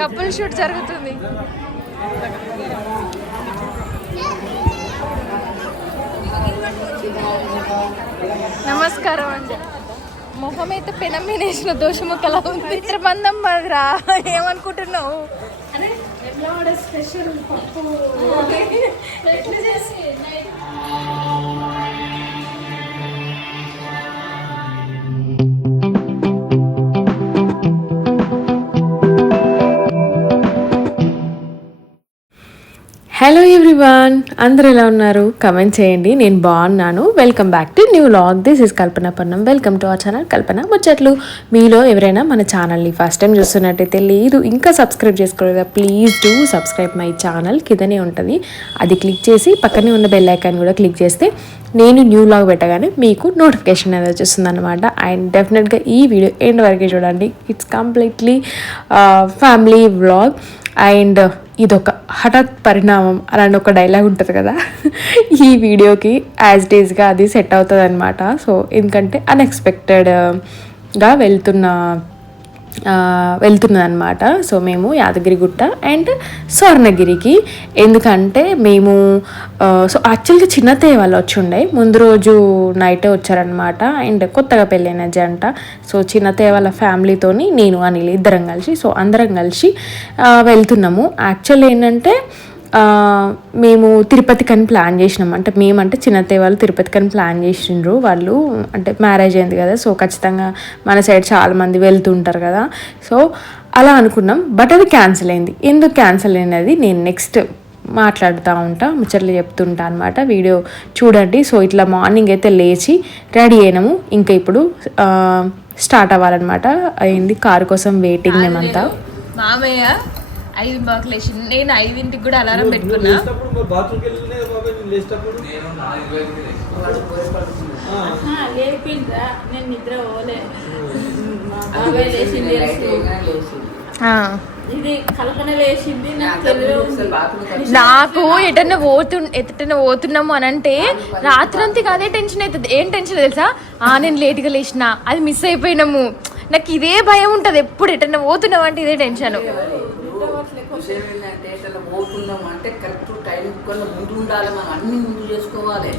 Couple shoot జరుగుతుంది. నమస్కారం అండి. మొహం అయితే పెనం మీద వేసిన దోషముఖలా ఉంది. మిత్రబంధం మదిరా, ఏమనుకుంటున్నావు? స్పెషల్ పప్పు ఎట్లా చేసి హలో ఎవ్రీవన్, అందరూ ఎలా ఉన్నారు? కమెంట్ చేయండి. నేను బాగున్నాను. Welcome back to new vlog. This is Kalpana Pannam. Welcome to our channel Kalpana Muchatlu. మీలో ఎవరైనా మన ఛానల్ని ఫస్ట్ టైం చూస్తున్నట్టయితే లేదు ఇంకా సబ్స్క్రైబ్ చేసుకోలేదా, please do subscribe my channel. కిందనే ఉంటుంది, అది క్లిక్ చేసి పక్కనే ఉన్న బెల్ ఐకాన్ కూడా క్లిక్ చేస్తే నేను న్యూ వ్లాగ్ పెట్టగానే మీకు నోటిఫికేషన్ అనేది వచ్చేస్తుంది అనమాట. అండ్ డెఫినెట్గా ఈ వీడియో ఎండ్ వరకే చూడండి. It's completely family vlog. And ఇదొక హఠాత్ పరిణామం అలాంటి ఒక డైలాగ్ ఉంటుంది కదా, ఈ వీడియోకి యాజ్ ఇట్ ఈస్గా అది సెట్ అవుతుంది అనమాట. సో ఎందుకంటే అన్ఎక్స్పెక్టెడ్గా వెళ్తున్నది అనమాట. సో మేము యాదగిరిగుట్ట అండ్ స్వర్ణగిరికి. ఎందుకంటే మేము సో యాక్చువల్గా చిన్నతయ్య వాళ్ళు వచ్చి ఉండే ముందు రోజు నైటే వచ్చారనమాట. అండ్ కొత్తగా పెళ్ళైన జంట. సో చిన్నతయ్య వాళ్ళ ఫ్యామిలీతోని నేను అనిల్ ఇద్దరం కలిసి, సో అందరం కలిసి వెళ్తున్నాము. యాక్చువల్ ఏంటంటే మేము తిరుపతికని ప్లాన్ చేసినాం. అంటే మేమంటే చిన్నతయ్య వాళ్ళు తిరుపతికని ప్లాన్ చేసిండ్రు. వాళ్ళు అంటే మ్యారేజ్ అయింది కదా, సో ఖచ్చితంగా మన సైడ్ చాలామంది వెళ్తుంటారు కదా, సో అలా అనుకున్నాం. బట్ అది క్యాన్సిల్ అయింది. ఎందుకు క్యాన్సిల్ అయినది నేను నెక్స్ట్ మాట్లాడుతూ ఉంటా, ముచ్చట్లు చెప్తుంటా అనమాట. వీడియో చూడండి. సో ఇట్లా మార్నింగ్ అయితే లేచి రెడీ అయినాము. ఇంకా ఇప్పుడు స్టార్ట్ అవ్వాలన్నమాట. అయింది కారు కోసం వెయిటింగ్. మేమంతా మామయ్య 5 లేచి, నేను 5ంటికి కూడా అలారం పెట్టుకున్నా. నాకు ఎటన్నా పోతున్నాము అని అంటే రాత్రంతా అదే టెన్షన్ అవుతుంది. ఏం టెన్షన్ తెలుసా? నేను లేట్గా లేచిన, అది మిస్ అయిపోయినాము. నాకు ఇదే భయం ఉంటుంది ఎప్పుడు. ఎటన్నా పోతున్నావు అంటే ఇదే టెన్షన్. అంటే కరెక్ట్ టైం కన్నా ముందు ఉండాలి, మనం అన్ని ముందు చేసుకోవాలి.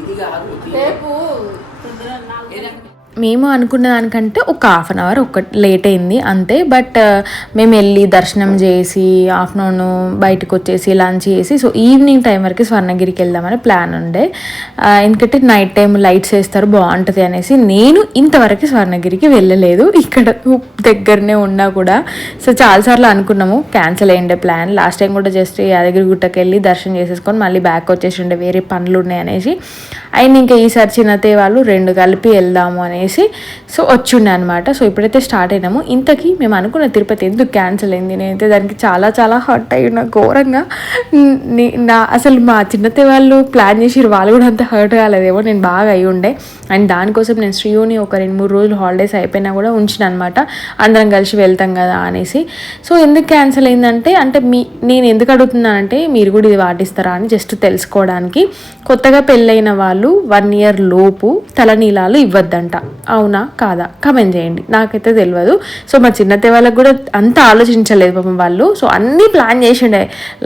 ఇది కాదు మేము అనుకున్న దానికంటే ఒక హాఫ్ అన్ అవర్ లేట్ అయింది అంతే. బట్ మేము వెళ్ళి దర్శనం చేసి ఆఫ్టర్నూన్ బయటకు వచ్చేసి లంచ్ చేసి సో ఈవినింగ్ టైం వరకు స్వర్ణగిరికి వెళ్దామని ప్లాన్ ఉండే. ఎందుకంటే నైట్ టైం లైట్స్ వేస్తారు బాగుంటుంది అనేసి నేను ఇంతవరకు స్వర్ణగిరికి వెళ్ళలేదు. ఇక్కడ దగ్గరనే ఉన్నా కూడా సో చాలాసార్లు అనుకున్నాము, క్యాన్సిల్ అయ్యిండే ప్లాన్. లాస్ట్ టైం కూడా జస్ట్ యాదగిరి గుట్టకి వెళ్ళి దర్శనం చేసేసుకొని మళ్ళీ బ్యాక్ వచ్చేసి ఉండే, వేరే పనులు ఉన్నాయి అనేసి. అండ్ ఇంకా ఈసారి చిన్నతే వాళ్ళు 2 కలిపి వెళ్దాము అనేసి సో వచ్చిండే అనమాట. సో ఇప్పుడైతే స్టార్ట్ అయినాము. ఇంతకీ మేము అనుకున్న తిరుపతి ఎందుకు క్యాన్సిల్ అయింది, నేనైతే దానికి చాలా చాలా హర్ట్ అయ్యినా ఘోరంగా. అసలు మా చిన్నతే వాళ్ళు ప్లాన్ చేసి వాళ్ళు కూడా అంత హర్ట్ కాలేదేమో, నేను బాగా అయి ఉండే. అండ్ దానికోసం నేను శ్రీయుని ఒక 2-3 రోజులు హాలిడేస్ అయిపోయినా కూడా ఉంచిన అనమాట, అందరం కలిసి వెళ్తాం కదా అనేసి. సో ఎందుకు క్యాన్సిల్ అయిందంటే నేను ఎందుకు అడుగుతున్నానంటే మీరు కూడా ఇది పాటిస్తారా అని జస్ట్ తెలుసుకోవడానికి. కొత్తగా పెళ్ళైన వాళ్ళు 1 year లోపు తలనీలాలు ఇవ్వద్దంట. అవునా కాదా కమెంట్ చేయండి, నాకైతే తెలియదు. సో మా చిన్నతయ్య వాళ్ళకి కూడా అంత ఆలోచించలేదు పాపం వాళ్ళు. సో అన్నీ ప్లాన్ చేసిండే,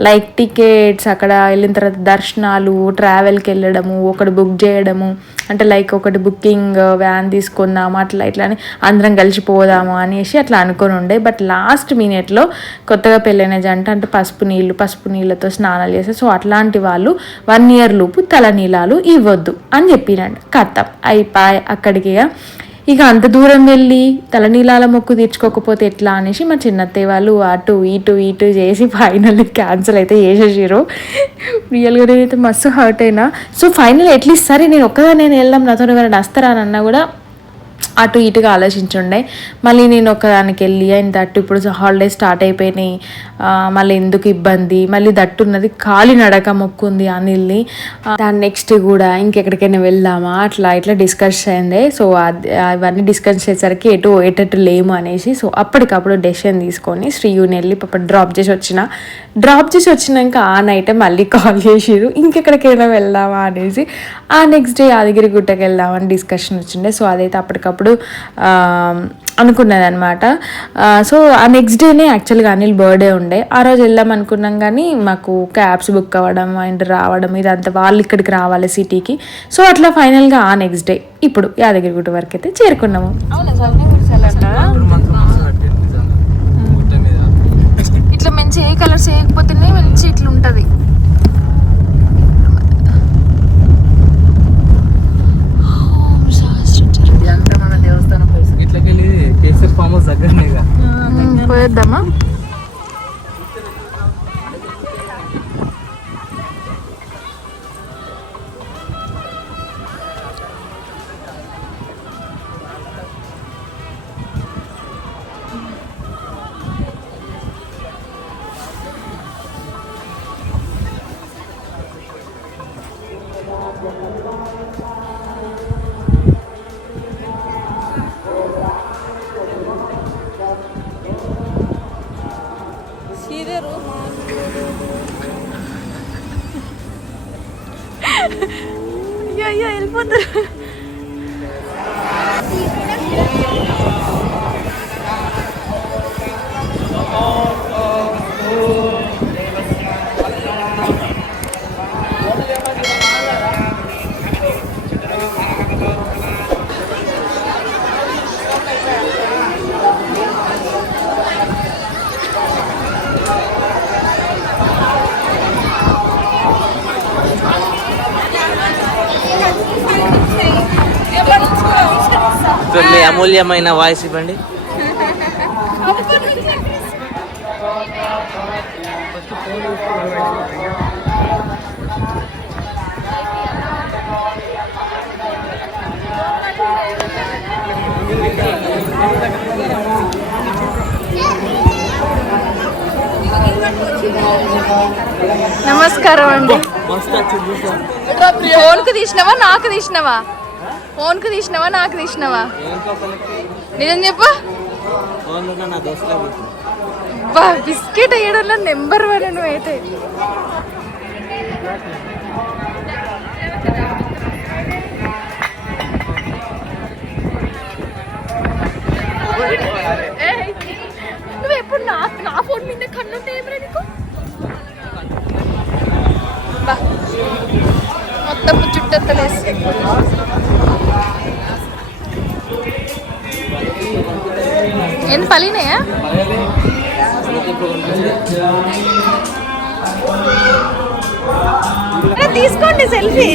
లైక్ టికెట్స్, అక్కడ వెళ్ళిన తర్వాత దర్శనాలు, ట్రావెల్కి వెళ్ళడము, ఒకటి బుక్ చేయడము, అంటే లైక్ ఒకటి బుకింగ్ వ్యాన్ తీసుకుందాము అట్లా ఇట్లా అని అందరం కలిసిపోదాము అనేసి అట్లా అనుకొని ఉండే. బట్ లాస్ట్ మినిట్లో కొత్తగా పెళ్ళైన జంట అంటే పసుపు నీళ్ళతో స్నానాలు చేస్తారు. సో అట్లాంటి వాళ్ళు 1 year లోపు తలనీలాలు ఇవ్వద్దు అని చెప్పినాడు. కథం అయిపోయి అక్కడికి. ఇక అంత దూరం వెళ్ళి తలనీలాల మొక్కు తీర్చుకోకపోతే ఎట్లా అనేసి మా చిన్నత్తయ్య వాళ్ళు అటు ఇటు చేసి ఫైనల్లీ క్యాన్సిల్ అయితే చేసేసారు. రియల్గా నేనైతే మస్తు హర్ట్ అయినా. సో ఫైనల్ అట్లీస్ట్ సరే నేను ఒక్కదాన్ని వెళ్దాం, నాతో ఎవరైనా వస్తారా అని అన్నా కూడా అటు ఇటుగా ఆలోచించుండే. మళ్ళీ నేను ఒక్కదానికి వెళ్ళి ఆయన దట్టు ఇప్పుడు హాలిడేస్ స్టార్ట్ అయిపోయినాయి, మళ్ళీ ఎందుకు ఇబ్బంది, మళ్ళీ దట్టున్నది ఖాళీ నడక మొక్కుంది అనిల్ని. దాని నెక్స్ట్ కూడా ఇంకెక్కడికైనా వెళ్దామా అట్లా ఇట్లా డిస్కస్ అయింది. సో అవన్నీ డిస్కస్ చేసేసరికి ఎటట్టు లేము అనేసి సో అప్పటికప్పుడు డెసిషన్ తీసుకొని శ్రీయుని వెళ్ళి పాప డ్రాప్ చేసి వచ్చినాక ఆ నైటే మళ్ళీ కాల్ చేసిరు ఇంకెక్కడికైనా వెళ్దామా అనేసి. ఆ నెక్స్ట్ డే యాదగిరి గుట్టకి వెళ్దామని డిస్కషన్ వచ్చిండే. సో అదైతే అప్పటికప్పుడు అప్పటికప్పుడు అనుకున్నది అనమాట. సో ఆ నెక్స్ట్ డేనే యాక్చువల్గా అనిల్ బర్త్డే ఉండే. ఆ రోజు వెళ్దాం అనుకున్నాం కానీ మాకు క్యాబ్స్ బుక్ అవ్వడం అండ్ రావడం ఇదంతా, వాళ్ళు ఇక్కడికి రావాలి సిటీకి. సో అట్లా ఫైనల్గా ఆ నెక్స్ట్ డే ఇప్పుడు యాదగిరిగుట్ట వరకు అయితే చేరుకున్నాము. ఇట్లా మంచి ఏ కలర్స్ వేయకపోతేనే మంచి ఇట్లా ఉంటుంది. పోయేద్దామా? అయ్యో వెళ్ళిపోతారు. మీ అమూల్యమైన వాయిస్ ఇవ్వండి. నమస్కారం అండి. ఫోన్కు తీసినావా నాకు తీసినావా? ఫోన్కు తీసినావా నాకు తీసినావా? నిజం చెప్పు. బిస్కెట్ వేయడంలో నెంబర్ 1 నువ్వైతే. నువ్వు ఎప్పుడు నా ఫోన్ మీద కన్నుంటే ఏమరా నీకు? మొత్తం చుట్టెత్తలేసి ఎంత పలినాయా? తీసుకోండి సెల్ఫీ.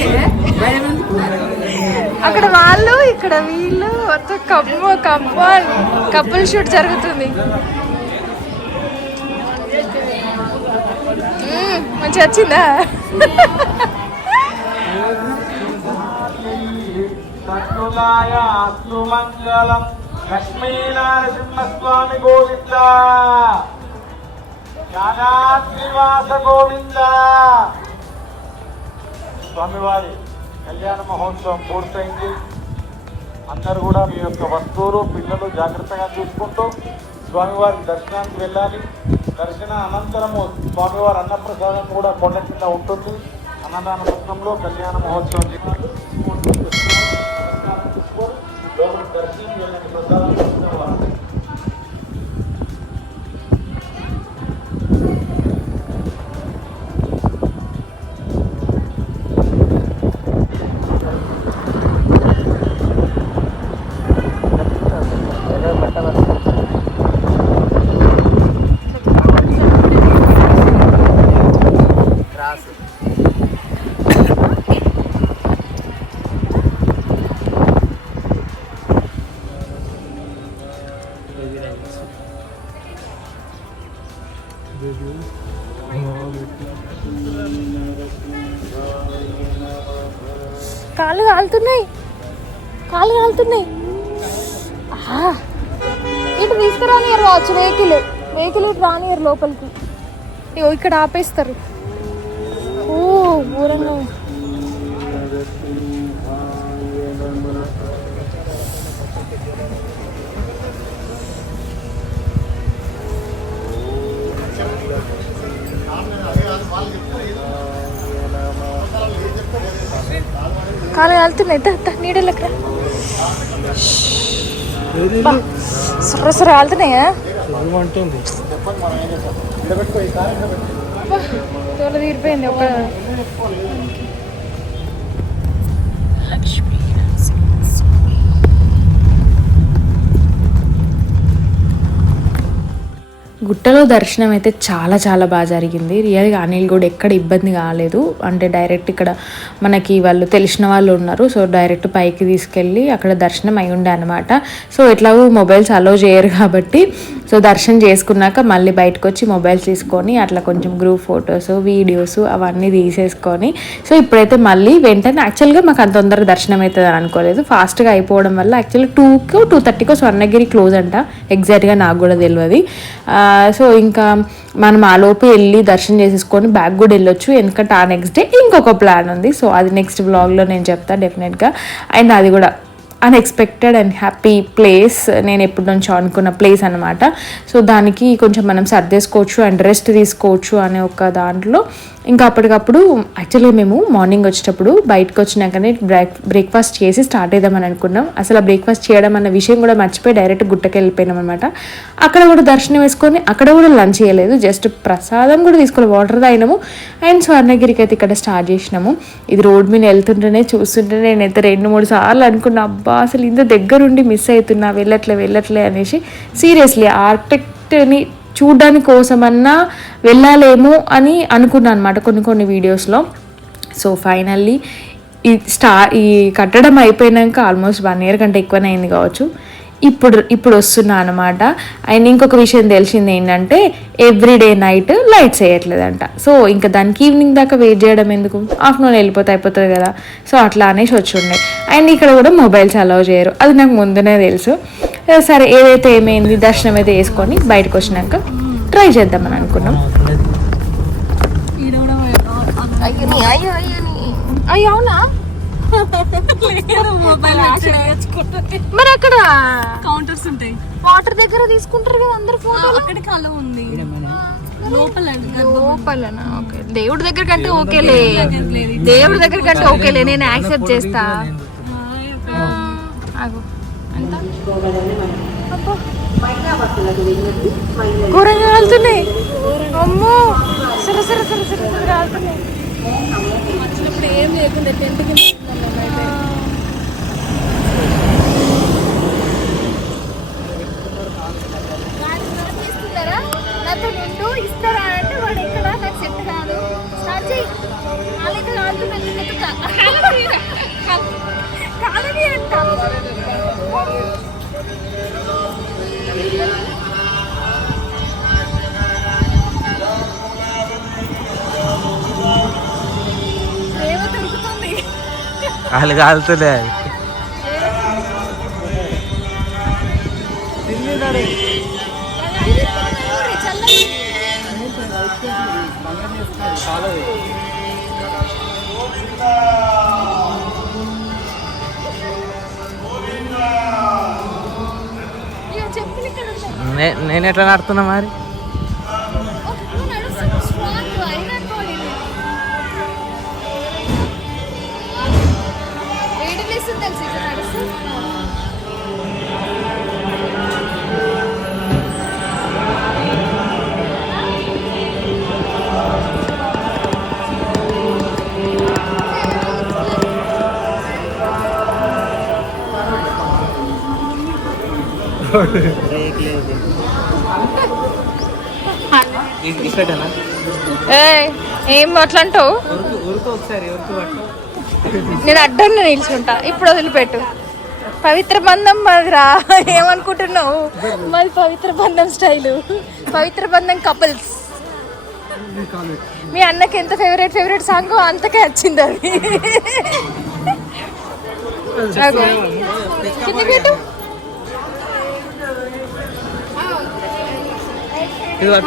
అక్కడ వాళ్ళు ఇక్కడ వీళ్ళు మొత్తం కపుల్ షూట్ జరుగుతుంది. మంచిగా వచ్చిందా? లక్ష్మీనారసింహస్వామి గోవింద, శ్రీనివాస గోవింద. స్వామివారి కళ్యాణ మహోత్సవం పూర్తయింది. అందరూ కూడా మీ యొక్క వస్తువులు పిల్లలు జాగ్రత్తగా చూసుకుంటూ స్వామివారి దర్శనానికి వెళ్ళాలి. దర్శన అనంతరము స్వామివారి అన్నప్రసాదం కూడా కొండ కింద ఉంటుంది. అన్నదాన పథకంలో కళ్యాణ మహోత్సవం దర్శనం వెళ్ళండి, ప్రసాదం తీసుకునేవారు. కాళ్ళు కాలుతున్నాయి. ఇటు తీసుకురానియరు కావచ్చు వెహికల్ ఇటు రానియరు లోపలికి. ఇక్కడ ఆపేస్తారు. ఓ ఊరంగా కాలు కాలుతున్నాయి. నీడలకి సొర కాలుతున్నాయా? తోల తీరిపోయింది ఒక గుట్టలో దర్శనం అయితే చాలా చాలా బాగా జరిగింది. రియల్గా అనిల్ కూడా ఎక్కడ ఇబ్బంది కాలేదు. అంటే డైరెక్ట్ ఇక్కడ మనకి వాళ్ళు తెలిసిన వాళ్ళు ఉన్నారు, సో డైరెక్ట్ పైకి తీసుకెళ్ళి అక్కడ దర్శనం అయి ఉండే అనమాట. సో ఎట్లాగో మొబైల్స్ అలో చేయరు కాబట్టి సో దర్శనం చేసుకున్నాక మళ్ళీ బయటకు వచ్చి మొబైల్స్ తీసుకొని అట్లా కొంచెం గ్రూప్ ఫొటోస్ వీడియోస్ అవన్నీ తీసేసుకొని సో ఇప్పుడైతే మళ్ళీ వెంటనే యాక్చువల్గా మాకు అంత తొందరగా దర్శనం అవుతుంది అని అనుకోలేదు. ఫాస్ట్గా అయిపోవడం వల్ల యాక్చువల్లీ 2:30 స్వర్ణగిరి క్లోజ్ అంట, ఎగ్జాక్ట్గా నాకు కూడా తెలియదు. సో ఇంకా మనం ఆలోపు వెళ్ళి దర్శనం చేసేసుకొని బ్యాక్ కూడా వెళ్ళొచ్చు, ఎందుకంటే ఆ నెక్స్ట్ డే ఇంకొక ప్లాన్ ఉంది. సో అది నెక్స్ట్ వ్లాగ్లో నేను చెప్తాను డెఫినెట్గా. అండ్ అది కూడా అన్ఎక్స్పెక్టెడ్ అండ్ హ్యాపీ ప్లేస్, నేను ఎప్పటి నుంచో అనుకున్న ప్లేస్ అనమాట. సో దానికి కొంచెం మనం సర్దేసుకోవచ్చు అండ్ రెస్ట్ తీసుకోవచ్చు అనే ఒక దాంట్లో ఇంకా అప్పటికప్పుడు యాక్చువల్గా మేము మార్నింగ్ వచ్చేటప్పుడు బయటకు వచ్చినాకనే బ్రేక్ఫాస్ట్ చేసి స్టార్ట్ అవుదామని అనుకున్నాం. అసలు ఆ బ్రేక్ఫాస్ట్ చేయడం అన్న విషయం కూడా మర్చిపోయి డైరెక్ట్ గుట్టకి వెళ్ళిపోయినాం అనమాట. అక్కడ కూడా దర్శనం వేసుకొని అక్కడ కూడా లంచ్ చేయలేదు, జస్ట్ ప్రసాదం కూడా తీసుకోవాలి, వాటర్ తాగినాము. అండ్ స్వర్ణగిరికి అయితే ఇక్కడ స్టార్ట్ చేసినాము. ఇది రోడ్ మీద వెళ్తుంటేనే చూస్తుంటే నేనైతే 2-3 సార్లు అనుకున్నా, అబ్బా అసలు ఇంత దగ్గరుండి మిస్ అవుతున్నా, వెళ్ళట్లే అనేసి. సీరియస్లీ ఆర్కిటెక్ట్ని చూడడానికి కోసమన్నా వెళ్ళాలేమో అని అనుకున్నాను అనమాట కొన్ని వీడియోస్లో. సో ఫైనల్లీ ఈ కట్టడం అయిపోయినాక ఆల్మోస్ట్ 1 year కంటే ఎక్కువనే అయింది కావచ్చు, ఇప్పుడు వస్తున్నా అనమాట. అండ్ ఇంకొక విషయం తెలిసింది ఏంటంటే ఎవ్రీడే నైట్ లైట్స్ వేయట్లేదంట. సో ఇంకా దానికి ఈవినింగ్ దాకా వెయిట్ చేయడం ఎందుకు, ఆఫ్టర్నూన్ అయిపోతుంది కదా. సో అట్లా అనేసి వచ్చి ఉండే. అండ్ ఇక్కడ కూడా మొబైల్స్ అలౌ చేయరు, అది నాకు ముందునే తెలుసు. సరే ఏదైతే ఏమైంది దర్శనం అయితే వేసుకొని బయటకు వచ్చినాక ట్రై చేద్దామని అనుకున్నాం. అయ్యో అవునా? మరి అక్కడ కౌంటర్స్ ఉంటాయి, వాటర్ దగ్గర తీసుకుంటారు కదా అందరు ఫోటోలు. అక్కడికి అలా ఉంది లోపలనా? ఓకే, దేవుడి దగ్గర కంటే ఓకేలే, దేవుడి దగ్గర కంటే ఓకేలే, నేను యాక్సెప్ట్ చేస్తా. ఘోరంగా కాలుతున్నాయి, అమ్మో సరే కాలుతున్నాయి. వచ్చినప్పుడు ఏం లేకుండా టెంట్కి నాతో నిండు ఇస్తారా అంటే వాడు ఎక్కడ నాకు సెట్ కాదు. స్టార్ట్ చేయి, కాలైతే కాలుతున్నాయి కాలని అంట. ఏమో దొరుకుతుంది, వాళ్ళు కాలుతులే. నేను ఎట్లా నడుతున్నా మరి? ఏం అట్లా అంటావు? నేను అడ్డంగా నిల్చుంటా, ఇప్పుడు వదిలిపెట్టు. పవిత్ర బంధం మాదిరా, ఏమనుకుంటున్నావు? మాది పవిత్ర బంధం స్టైలు, పవిత్ర బంధం కపుల్స్. మీ అన్నకి ఎంత ఫేవరెట్ సాంగ్ అంతకే వచ్చింది అది. పెట్టు,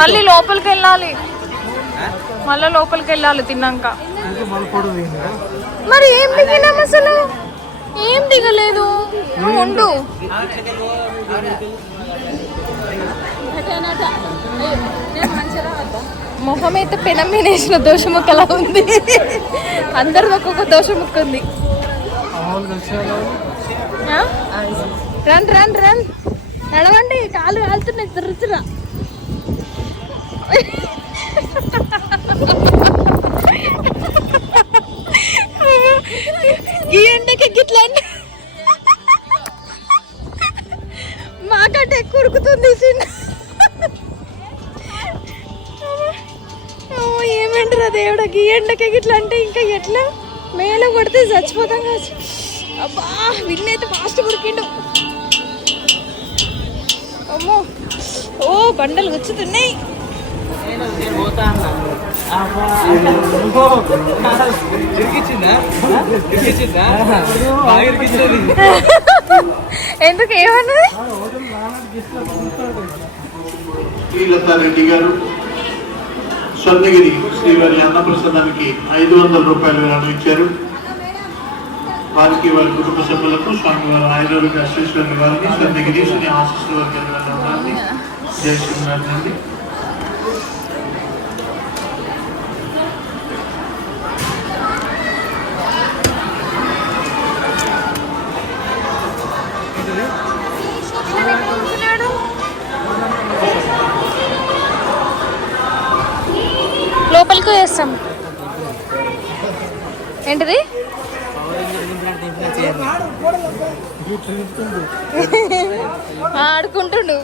మళ్ళీ లోపలికి వెళ్ళాలి, తిన్నాక. మరి ఏం దిగినాం అసలు? ఏం దిగలేదు, ఉండు. మొహం అయితే పెనం మీద వేసిన దోషముక్కలా ఉంది, అందరిది ఒక్కొక్క దోషముక్క ఉంది. ఆ? రన్ రన్ రన్ నడవండి, కాలు కాలుతున్నాయి తిరుగుతురా. ఈ ఎండకి గిట్లా మాకంటే ఎక్కువ ఉరుకుతుంది చిన్న. ఏమంటారా దేవుడా, ఈ ఎండకి గిట్లా అంటే ఇంకా ఎట్లా మేలో పడితే చచ్చిపోతాం కాదు. అబ్బా విన్నైతే ఫాస్ట్ ఉరికిండు. అమ్మో, ఓ బండలు గుచ్చుతున్నాయి. ఎందుకు ఏమన్నది? శ్రీలతారెడ్డి గారు స్వర్ణగిరి శ్రీవారి అన్నప్రసాదానికి 500 రూపాయలు విరాళం ఇచ్చారు. వారికి వారి కుటుంబ సభ్యులకు స్వామివారి ఆయుర్వేద ఆశీస్సులను వారిని స్వర్ణగిరి శ్రీ ఆశీస్సుల వారిని జై శ్రీనాథ్. లోపలికి వేస్తాం. ఏంటిది? ఆడుకుంటుండు.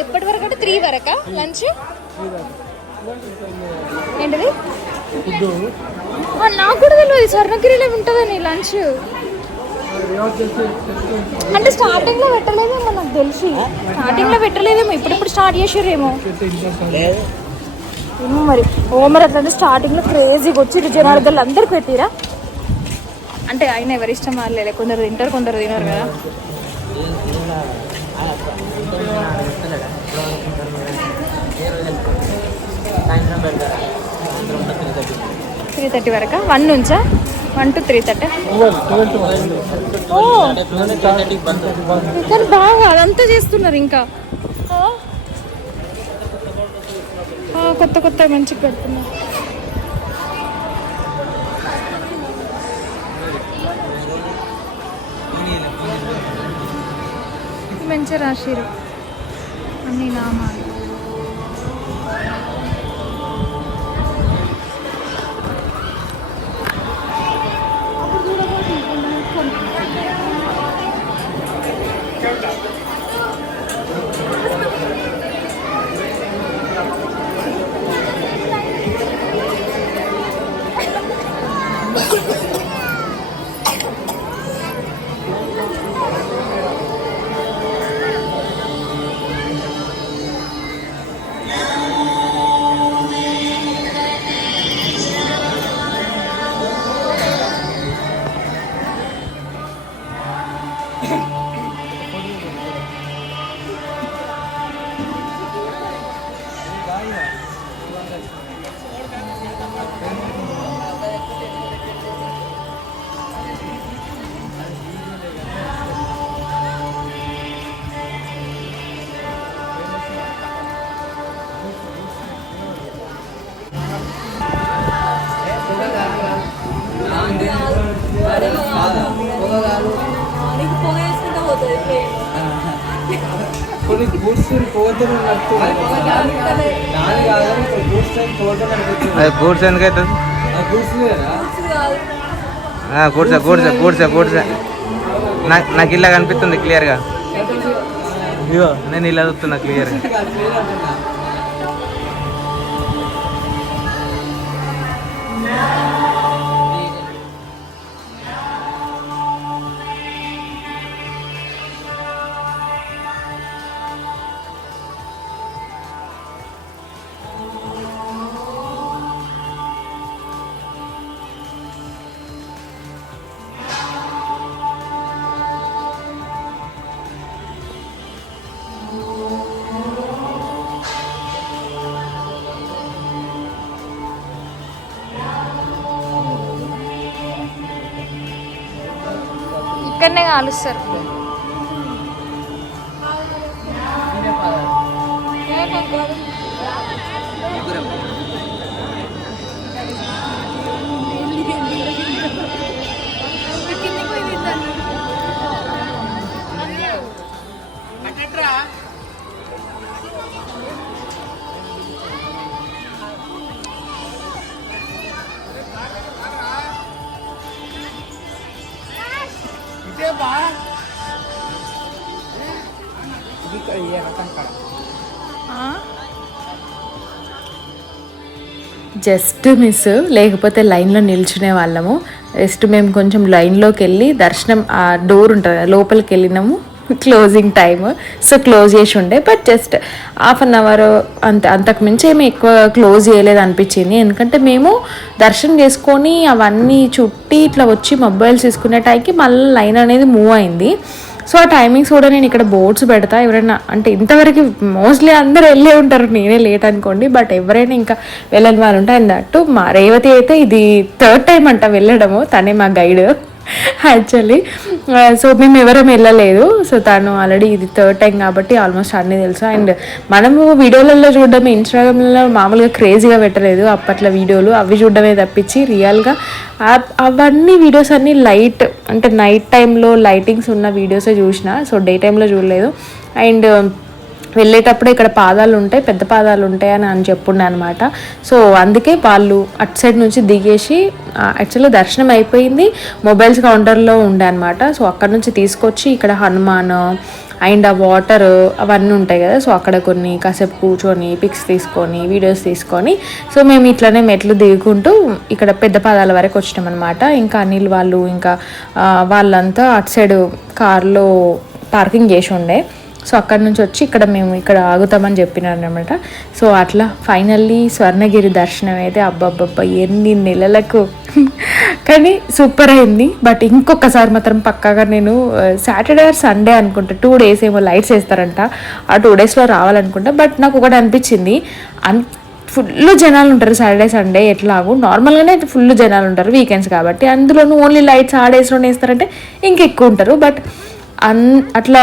ఎప్పటి వరకు అంటే 3 వరకా లంచ్? ఏంటిది? నాకు కూడా తెలియదు స్వర్ణగిరిలో ఉంటుందని లంచ్. అంటే స్టార్టింగ్ లో పెట్టలేదేమో, నాకు తెలిసి స్టార్టింగ్ లో పెట్టలేదేమో, ఇప్పుడెప్పుడు స్టార్ట్ చేసారేమో ఏమో మరి. ఓ మరి అట్లా స్టార్టింగ్ లో క్రేజీగా వచ్చి జనార్దన్లు అందరికి పెట్టిరా అంటే ఆయన ఎవరి ఇష్టం వాళ్ళే, కొందరు తింటారు కొందరు తినరు కదా. త్రీ 3:30 వరకా? 1 నుంచా? 1 to 3:30. కానీ బాగా అదంతా చేస్తున్నారు ఇంకా. కొత్త కొత్త మంచిగా పెడుతున్నారు. మంచిగా రాసిరు అన్ని నామాలు. అది గూడ్స్ ఎందుకు అవుతుంది? గూడ్స్ నాకు ఇలా కనిపిస్తుంది క్లియర్గా. ఇగో నేను ఇలా చూస్తున్నా క్లియర్గా. ఇక్కడనే కాలుస్తారు. జస్ట్ మిస్, లేకపోతే లైన్లో నిల్చునే వాళ్ళము. జస్ట్ మేము కొంచెం లైన్లోకి వెళ్ళి దర్శనం ఆ డోర్ ఉంటుంది కదా లోపలికి వెళ్ళినాము, క్లోజింగ్ టైమ్, సో క్లోజ్ చేసి ఉండే. బట్ జస్ట్ ½ అంతకుమించి ఏమి ఎక్కువ క్లోజ్ చేయలేదు అనిపించింది. ఎందుకంటే మేము దర్శనం చేసుకొని అవన్నీ చుట్టి ఇట్లా వచ్చి మొబైల్స్ తీసుకునే టైంకి మళ్ళీ లైన్ అనేది మూవ్ అయింది. సో ఆ టైమింగ్స్ కూడా నేను ఇక్కడ బోర్డ్స్ పెడతా, ఎవరైనా అంటే ఇంతవరకు మోస్ట్లీ అందరూ వెళ్ళే ఉంటారు, నేనే లేట్ అనుకోండి. బట్ ఎవరైనా ఇంకా వెళ్ళని వాళ్ళు ఉంటే అన్నట్టు మా రేవతి అయితే ఇది 3rd టైం అంట వెళ్ళడము, తనే మా గైడ్ యాక్చువల్లీ. సో మేము ఎవరం వెళ్ళలేదు, సో తను ఆల్రెడీ ఇది 3rd టైం కాబట్టి ఆల్మోస్ట్ అన్నీ తెలుసు. అండ్ మనము వీడియోలలో చూడడమే, ఇన్స్టాగ్రామ్లో మామూలుగా క్రేజీగా పెట్టలేదు అప్పట్లో వీడియోలు, అవి చూడడమే తప్పించి రియల్గా అవన్నీ వీడియోస్ అన్నీ లైట్ అంటే నైట్ టైంలో లైటింగ్స్ ఉన్న వీడియోసే చూసిన, సో డే టైంలో చూడలేదు. అండ్ వెళ్ళేటప్పుడే ఇక్కడ పాదాలు ఉంటాయి, పెద్ద పాదాలు ఉంటాయి అని చెప్పుండే అనమాట. సో అందుకే వాళ్ళు అటు సైడ్ నుంచి దిగేసి, యాక్చువల్లీ దర్శనం అయిపోయింది, మొబైల్స్ కౌంటర్లో ఉండే అనమాట. సో అక్కడ నుంచి తీసుకొచ్చి ఇక్కడ హనుమాన్ అండ్ ఆ వాటర్ అవన్నీ ఉంటాయి కదా, సో అక్కడ కొన్ని కాసేపు కూర్చొని పిక్స్ తీసుకొని వీడియోస్ తీసుకొని, సో మేము ఇట్లనే మెట్లు దిగుకుంటూ ఇక్కడ పెద్ద పాదాల వరకు వచ్చినాం అనమాట. ఇంకా అనిల్ వాళ్ళు ఇంకా వాళ్ళంతా అటు సైడ్ కార్లో పార్కింగ్ చేసి ఉండే, సో అక్కడ నుంచి వచ్చి ఇక్కడ మేము ఇక్కడ ఆగుతామని చెప్పినారు అనమాట. సో అట్లా ఫైనల్లీ స్వర్ణగిరి దర్శనం అయితే అబ్బబ్బబ్బా ఎన్ని నెలలకు కానీ సూపర్ అయింది. బట్ ఇంకొకసారి మాత్రం పక్కాగా నేను సాటర్డే ఆర్ సండే అనుకుంటా 2 days ఏమో లైట్స్ వేస్తారంట, ఆ 2 daysలో రావాలనుకుంటా. బట్ నాకు ఒకటి అనిపించింది, ఫుల్ జనాలు ఉంటారు సాటర్డే సండే, ఎట్లాగో నార్మల్గానే ఫుల్ జనాలు ఉంటారు వీకెండ్స్ కాబట్టి, అందులోనూ ఓన్లీ లైట్స్ ఆ డేస్లోనే వేస్తారంటే ఇంకెక్కువ ఉంటారు. బట్ అట్లా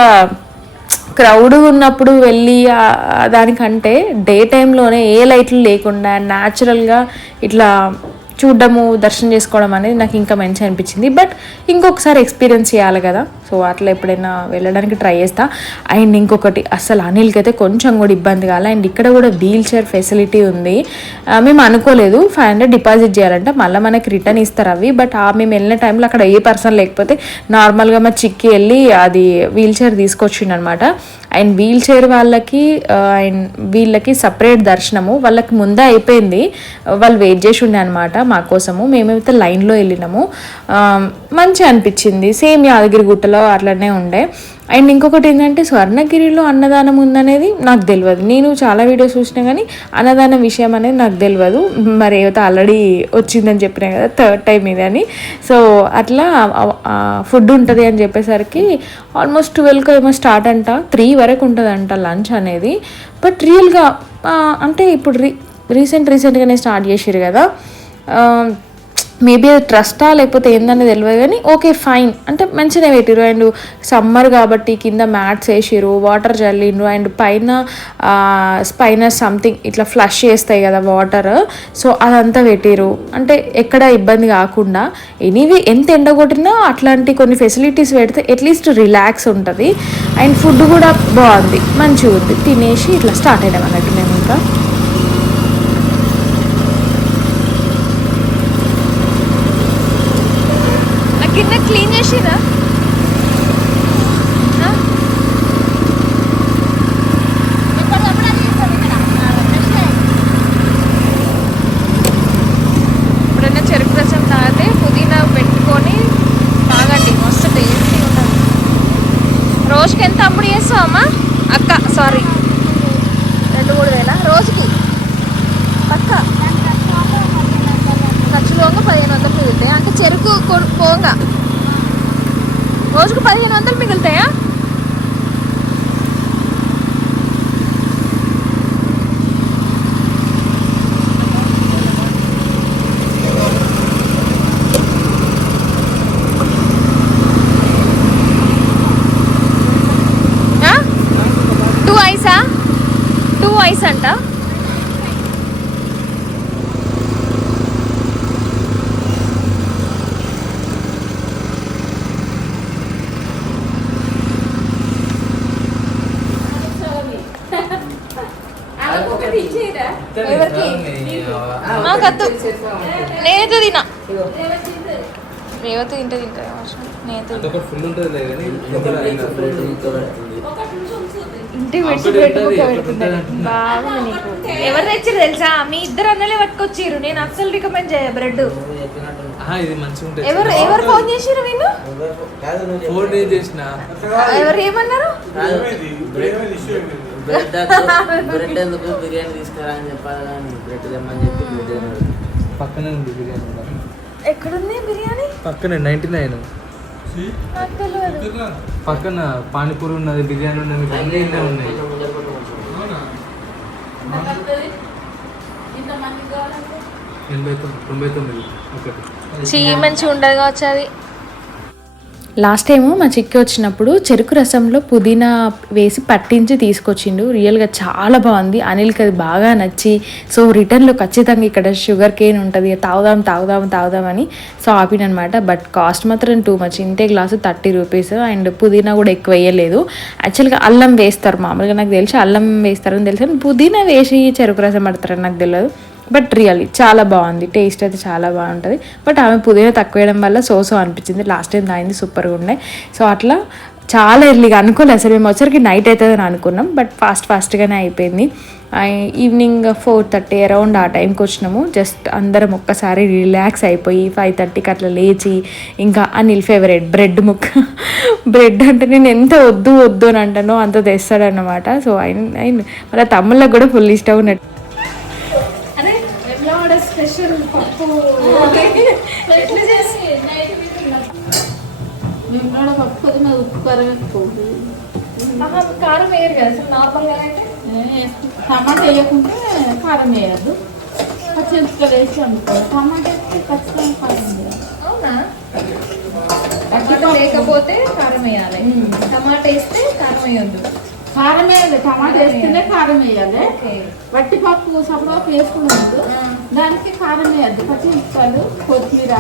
క్రౌడ్ ఉన్నప్పుడు వెళ్ళి దానికంటే డే టైంలోనే ఏ లైట్లు లేకుండా న్యాచురల్గా ఇట్లా చూడడము దర్శనం చేసుకోవడం అనేది నాకు ఇంకా మంచిగా అనిపించింది. బట్ ఇంకొకసారి ఎక్స్పీరియన్స్ చేయాలి కదా, సో అట్లా ఎప్పుడైనా వెళ్ళడానికి ట్రై చేస్తా. అండ్ ఇంకొకటి అసలు అనిల్కి అయితే కొంచెం కూడా ఇబ్బంది కాలే. అండ్ ఇక్కడ కూడా వీల్ చైర్ ఫెసిలిటీ ఉంది, మేము అనుకోలేదు 500 డిపాజిట్ చేయాలంట, మళ్ళీ మనకి రిటర్న్ ఇస్తారు అవి. బట్ మేము వెళ్ళిన టైంలో అక్కడ ఏ పర్సన్ లేకపోతే నార్మల్గా మా చిక్కి వెళ్ళి అది వీల్ చైర్ తీసుకొచ్చిండు అనమాట. అండ్ వీల్ చైర్ వాళ్ళకి అండ్ వీళ్ళకి సపరేట్ దర్శనము, వాళ్ళకి ముందే అయిపోయింది, వాళ్ళు వెయిట్ చేసి ఉండే అనమాట మా కోసము. మేమైతే లైన్లో వెళ్ళినాము, మంచిగా అనిపించింది. సేమ్ యాదగిరి గుట్టలో అట్లనే ఉండే. అండ్ ఇంకొకటి ఏంటంటే స్వర్ణగిరిలో అన్నదానం ఉందనేది నాకు తెలియదు, నేను చాలా వీడియోస్ చూసినా కానీ అన్నదానం విషయం అనేది నాకు తెలియదు. మరి ఏవైతే ఆల్రెడీ వచ్చిందని చెప్పినా కదా 3rd టైం ఇది అని, సో అట్లా ఫుడ్ ఉంటుంది అని చెప్పేసరికి ఆల్మోస్ట్ 12 ఏమో స్టార్ట్ అంట, 3 వరకు ఉంటుందంట లంచ్ అనేది. బట్ రియల్గా అంటే ఇప్పుడు రీసెంట్గానే స్టార్ట్ చేసిరు కదా, మేబీ అది ట్రస్టా లేకపోతే ఏందని తెలియదు కానీ ఓకే ఫైన్ అంటే మంచిగా పెట్టిరు. అండ్ సమ్మర్ కాబట్టి కింద మ్యాట్స్ వేసిరు, వాటర్ చల్లిండ్రు, అండ్ పైన సంథింగ్ ఇట్లా ఫ్లష్ చేస్తాయి కదా వాటర్, సో అదంతా పెట్టిరు. అంటే ఎక్కడ ఇబ్బంది కాకుండా ఎనీవే ఎంత ఎండ కొట్టినా అట్లాంటి కొన్ని ఫెసిలిటీస్ పెడితే అట్లీస్ట్ రిలాక్స్ ఉంటుంది. అండ్ ఫుడ్ కూడా బాగుంది, మంచిగా ఉంది. తినేసి ఇట్లా స్టార్ట్ అయినాం అన్నట్టు మేము. ఇంకా కింద క్లీన్ చేసిరా ఎప్పుడైనా చెరుకు రసం తాగితే పుదీనా పెట్టుకొని తాగండి, మస్తు టేస్టీ ఉంటుంది. రోజుకి ఎంత అమ్ముడు చేస్తావు అమ్మా అక్క? సారీ 2-3 వేల రోజుకి పక్క ఖర్చులు 1500 మిగులుతాయి అంటే చెరుకు పోగా రోజుకు 1500 మిగులుతాయా? టూ ఐస్ అంట. మాకద్దు, నేనైతే తినా. రేవతి తింటే నేను అదొక ఫుల్ ఉంటుంది కానీ ఇంటికి పెట్టుకుంటుంది బాగుంది నీకు. ఎవరు తెచ్చిరు తెలుసా? మీ ఇద్దరు అన్నలే పట్టుకొచ్చిర్రు. నేను అస్సలు రికమెండ్ చేయ బ్రెడ్. ఇది మంచిగా ఉంటుంది. ఎవరు ఫోన్ చేసిరు నేను ఫోన్ చేసిన ఎవరు ఏమన్నారు? బ్రెడ్ ఎందుకు బిర్యానీ తీసుకురా అని చెప్పాలి కానీ బ్రెడ్ తెమ్మని చెప్పి బ్రెడ్ పక్కనే ఉంది బిర్యానీ. ఎక్కడుంది బిర్యానీ? పక్కనే 99 నాకు తెలియదు. పక్కన పానీపూరి ఉన్నది, బిర్యానీ ఉన్నది, అన్నీ ఉన్నాయి. మంచిగా ఉండదు కావచ్చు అది. లాస్ట్ టైము మా చిక్కి వచ్చినప్పుడు చెరుకు రసంలో పుదీనా వేసి పట్టించి తీసుకొచ్చిండు. రియల్గా చాలా బాగుంది. అనిల్కి అది బాగా నచ్చి సో రిటర్న్లో ఖచ్చితంగా ఇక్కడ షుగర్ కేన్ ఉంటుంది, తాగుదాం అని సో ఆపినమాట. బట్ కాస్ట్ మాత్రం టూ మచ్. ఇంతే గ్లాసు 30 రూపీస్. అండ్ పుదీనా కూడా ఎక్కువ వేయలేదు. యాక్చువల్గా అల్లం వేస్తారు మామూలుగా, నాకు తెలిసి అల్లం వేస్తారని తెలుసు. పుదీనా వేసి చెరుకు రసం పడతారని నాకు తెలియదు. బట్ రియల్లీ చాలా బాగుంది. టేస్ట్ అయితే చాలా బాగుంటుంది. బట్ ఆమె పుదీనా తక్కువ వేయడం వల్ల సో అనిపించింది. లాస్ట్ టైం తాగింది సూపర్గా ఉండే. సో అట్లా చాలా ఎర్లీగా అనుకోలేదు అసలు. మేము వచ్చరికి నైట్ అవుతుందని అనుకున్నాం. బట్ ఫాస్ట్గానే అయిపోయింది. ఈవినింగ్ 4:30 అరౌండ్ ఆ టైంకి వచ్చినాము. జస్ట్ అందరం ఒక్కసారి రిలాక్స్ అయిపోయి 5:30కి అట్లా లేచి ఇంకా అనిల్ ఫేవరెట్ బ్రెడ్ ముక్క. బ్రెడ్ అంటే నేను ఎంత వద్దు అని అంటానో అంత తెస్తాడన్నమాట. సో ఆయన వాళ్ళ తమ్ముళ్ళకి కూడా ఫుల్ ఇష్టం ఉన్నట్టు. స్పెషల్ పప్పు ఎట్లా చేసి మేము పప్పు కొద్దిగా ఉప్పు కారం వేసుకోండి. కారం వేయరు కదా సార్ నార్మల్గా అయితే. టమాటా వేయకుంటే కారం వేయద్దు. పచ్చిమిరపకాయలు వేసి వండుకోవాలి. టమాటా వేస్తే ఖచ్చితంగా కారం వేయాలి. అవునా? లేకపోతే కారం వేయాలి. టమాటా వేస్తే కారం వేయొద్దు. కారం వేయాలి. టమాటా వేస్తేనే కారం వేయాలి. వట్టి పప్పు సపడపప్పు వేసుకున్నట్టు దానికి కారం వేయద్దు. పచ్చిమిరపకాయలు, కొత్తిమీర,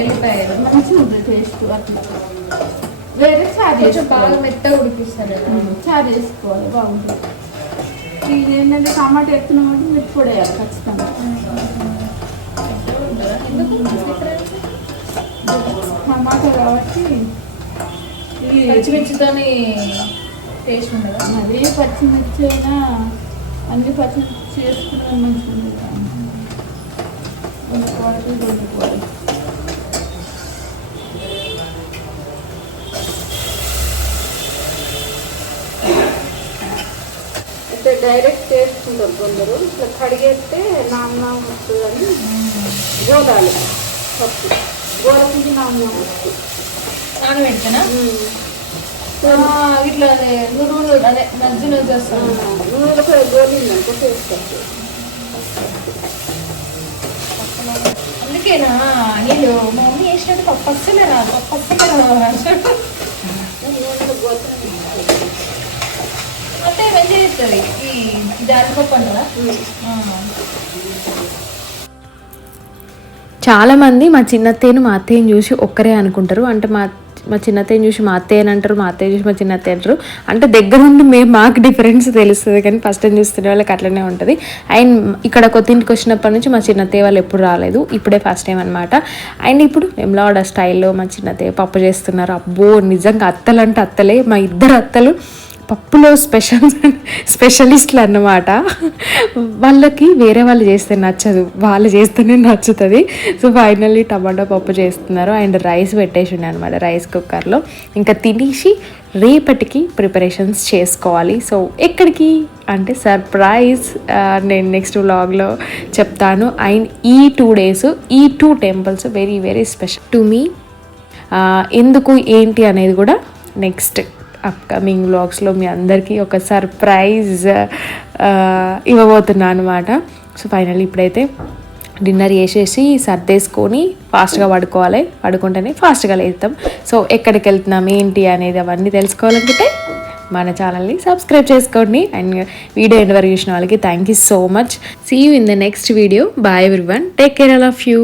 ఎల్లిపాయలు మంచిగా ఉంటుంది టేస్ట్. అట్లా వేరే చారు బాగా మెత్తగా ఉడికిస్తారు. చారు వేసుకోవాలి బాగుంటుంది. ఇది ఏంటంటే టమాటా వేస్తున్నామంటే మిర్చి కూడా వేయాలి ఖచ్చితంగా. టమాటా కాబట్టి పచ్చిమిర్చితోని టేస్ట్ ఉండదు. అది పచ్చిమిర్చి అయినా అన్ని పచ్చిమిర్చి చేసుకున్నాను మంచిగా ఉండదు. వండుకోవాలి. అంటే డైరెక్ట్ చేసుకుంటారు కొందరు. ఇట్లా కడిగేస్తే నాన్న వస్తుందని గోదాలి పప్పు. గోడకి నాన్న వస్తుంది. నానబెడతానా? ఇట్లా నూనె అదే నజ్జులు వచ్చేస్తాను. నూనెలో గోలిందనుకో చేస్తాను. అందుకేనా నేను మా మమ్మీ వేసినట్టు పప్పు అస్సలే రాదు. అంటే మంచిగా చేస్తుంది ఈ జాజిపప్పు అంటారా. చాలామంది మా చిన్నత్తయ్యను మా అత్తయ్యని చూసి ఒక్కరే అనుకుంటారు. అంటే మా చిన్నత్తయ్యని చూసి మా అత్తయ్య అని అంటారు, మా అత్తయ్య చూసి మా చిన్నత్తయ్య అంటారు. అంటే దగ్గర నుండి మాకు డిఫరెన్స్ తెలుస్తుంది, కానీ ఫస్ట్ టైం చూస్తున్న వాళ్ళకి అట్లనే ఉంటుంది. అండ్ ఇక్కడ కొత్త ఇంటికి వచ్చినప్పటి నుంచి మా చిన్నత్తయ్య వాళ్ళు ఎప్పుడు రాలేదు, ఇప్పుడే ఫస్ట్ టైం అనమాట. అండ్ ఇప్పుడు వెమ్లవాడ స్టైల్లో మా చిన్నత్తయ్య పప్పు చేస్తున్నారు. అబ్బో నిజంగా అత్తలు అంటే అత్తలే. మా ఇద్దరు అత్తలు పప్పులో స్పెషలిస్టులు అన్నమాట. వాళ్ళకి వేరే వాళ్ళు చేస్తే నచ్చదు, వాళ్ళు చేస్తేనే నచ్చుతుంది. సో ఫైనల్లీ టమాటో పప్పు చేస్తున్నారు. అండ్ రైస్ పెట్టేసి ఉన్నాయి అనమాట రైస్ కుక్కర్లో. ఇంకా తినేసి రేపటికి ప్రిపరేషన్స్ చేసుకోవాలి. సో ఎక్కడికి అంటే సర్ప్రైజ్ నేను నెక్స్ట్ వ్లాగ్లో చెప్తాను. అండ్ ఈ 2 days ఈ 2 temples very very special to me. ఎందుకు ఏంటి అనేది కూడా నెక్స్ట్ అప్కమింగ్ వ్లాగ్స్లో మీ అందరికీ ఒక సర్ప్రైజ్ ఇవ్వబోతున్నాను అనమాట. సో ఫైనల్లీ ఇప్పుడైతే డిన్నర్ చేసేసి సర్దేసుకొని ఫాస్ట్గా పడుకోవాలి. పడుకుంటేనే ఫాస్ట్గా లేస్తాం. సో ఎక్కడికి వెళ్తున్నాం ఏంటి అనేది అవన్నీ తెలుసుకోవాలనుకుంటే మన ఛానల్ని సబ్స్క్రైబ్ చేసుకోండి. అండ్ వీడియో ఎండ్ వరకు చూసిన వాళ్ళకి thank you so much. See you in the next video. Bye everyone. Take care all of you.